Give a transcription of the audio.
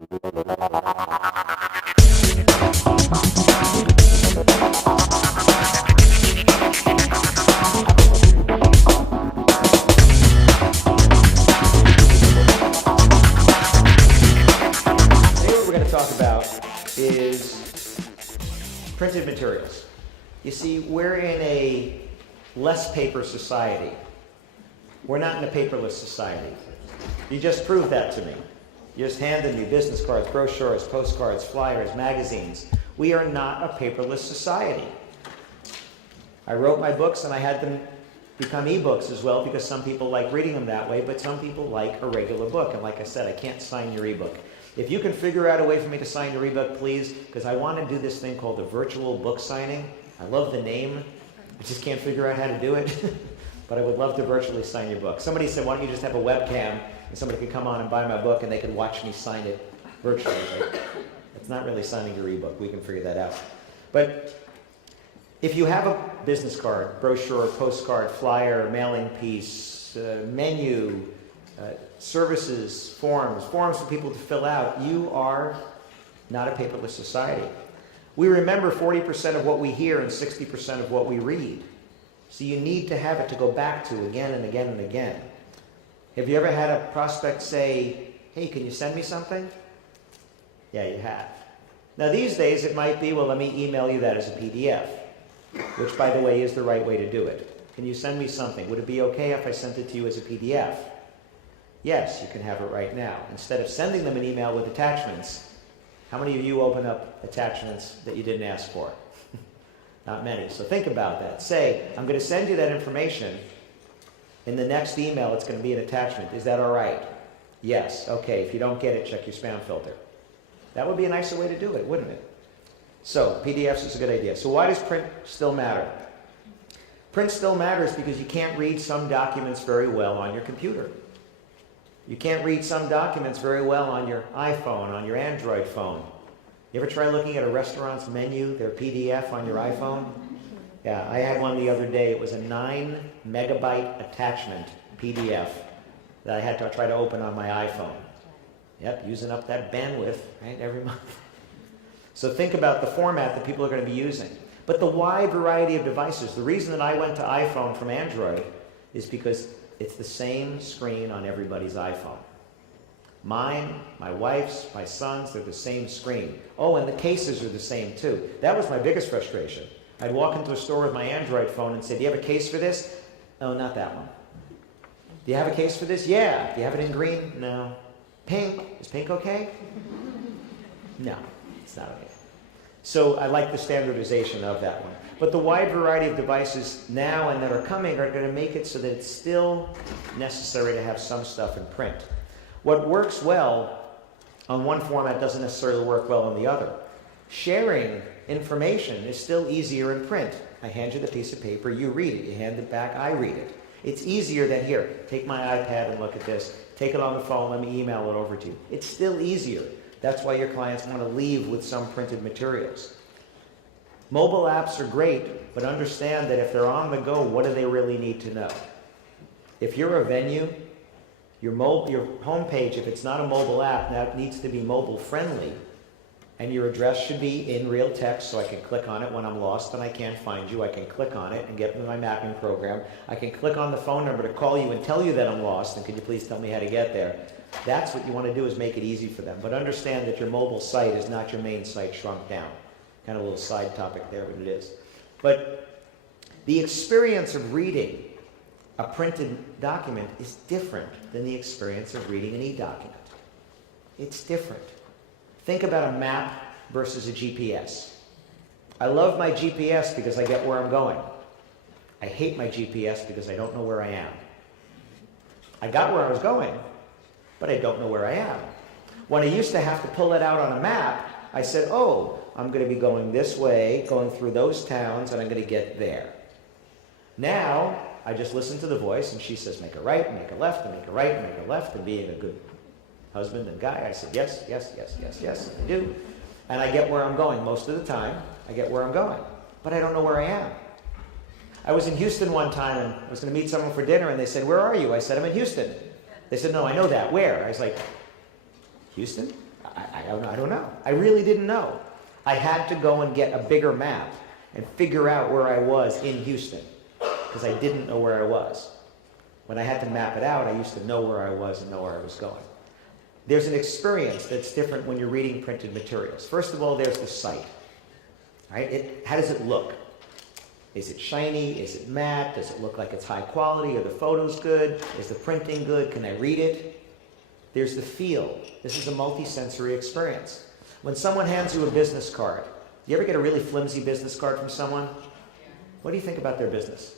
Printed materials. You see, we're in a less paper society. We're not in a paperless society. You just proved that to me. You just handed me business cards, brochures, postcards, flyers, magazines. We are not a paperless society. I wrote my books and I had them become ebooks as well because some people like reading them that way, but some people like a regular book. And like I said, I can't sign your ebook. If you can figure out a way for me to sign your ebook, please, because I want to do this thing called a virtual book signing. I love the name. I just can't figure out how to do it. But I would love to virtually sign your book. Somebody said, why don't you just have a webcam and somebody could come on and buy my book and they could watch me sign it virtually. It's not really signing your ebook. We can figure that out. But if you have a business card, brochure, postcard, flyer, mailing piece, menu, services, forms for people to fill out, you are not a paperless society. We remember 40% of what we hear and 60% of what we read. So you need to have it to go back to again and again and again. Have you ever had a prospect say, hey, can you send me something? Yeah, you have. Now these days it might be, well, let me email you that as a PDF, which by the way is the right way to do it. Can you send me something? Would it be okay if I sent it to you as a PDF? Yes, you can have it right now. Instead of sending them an email with attachments, how many of you open up attachments that you didn't ask for? Not many. So think about that. Say, I'm going to send you that information. In the next email, it's going to be an attachment. Is that all right? Yes. Okay. If you don't get it, check your spam filter. That would be a nicer way to do it, wouldn't it? So PDFs is a good idea. So why does print still matter? Print still matters because you can't read some documents very well on your computer. You can't read some documents very well on your iPhone, on your Android phone. You ever try looking at a restaurant's menu, their PDF on your iPhone? Yeah, I had one the other day. It was a 9 megabyte attachment PDF that I had to try to open on my iPhone. Yep, using up that bandwidth, right, every month. So think about the format that people are going to be using. But the wide variety of devices, the reason that I went to iPhone from Android is because it's the same screen on everybody's iPhone. Mine, my wife's, my son's, they're the same screen. Oh, and the cases are the same too. That was my biggest frustration. I'd walk into a store with my Android phone and say, do you have a case for this? Oh, not that one. Do you have a case for this? Yeah. Do you have it in green? No. Pink? Is pink okay? No, it's not okay. So I like the standardization of that one. But the wide variety of devices now and that are coming are going to make it so that it's still necessary to have some stuff in print. What works well on one format doesn't necessarily work well on the other. Sharing information is still easier in print. I hand you the piece of paper, you read it. You hand it back, I read it. It's easier than here. Take my iPad and look at this. Take it on the phone, let me email it over to you. It's still easier. That's why your clients want to leave with some printed materials. Mobile apps are great, but understand that if they're on the go, what do they really need to know? If you're a venue, your homepage, if it's not a mobile app, that needs to be mobile friendly. And your address should be in real text so I can click on it when I'm lost and I can't find you. I can click on it and get into my mapping program. I can click on the phone number to call you and tell you that I'm lost and could you please tell me how to get there? That's what you want to do, is make it easy for them. But understand that your mobile site is not your main site shrunk down. Kind of a little side topic there, but it is. But the experience of reading a printed document is different than the experience of reading an e-document. It's different. Think about a map versus a GPS. I love my GPS because I get where I'm going. I hate my GPS because I don't know where I am. I got where I was going, but I don't know where I am. When I used to have to pull it out on a map, I said, oh, I'm going to be going this way, going through those towns, and I'm going to get there. Now, I just listen to the voice, and she says, make a right, and make a left, and make a right, and make a left, and being a good husband and guy, I said, yes, yes, yes, yes, yes, I do. And I get where I'm going. Most of the time, I get where I'm going. But I don't know where I am. I was in Houston one time, and I was going to meet someone for dinner, and they said, where are you? I said, I'm in Houston. They said, no, I know that. Where? I was like, Houston? I don't know. I really didn't know. I had to go and get a bigger map and figure out where I was in Houston because I didn't know where I was. When I had to map it out, I used to know where I was and know where I was going. There's an experience that's different when you're reading printed materials. First of all, there's the sight. Right? How does it look? Is it shiny? Is it matte? Does it look like it's high quality? Are the photos good? Is the printing good? Can I read it? There's the feel. This is a multi-sensory experience. When someone hands you a business card, you ever get a really flimsy business card from someone? What do you think about their business?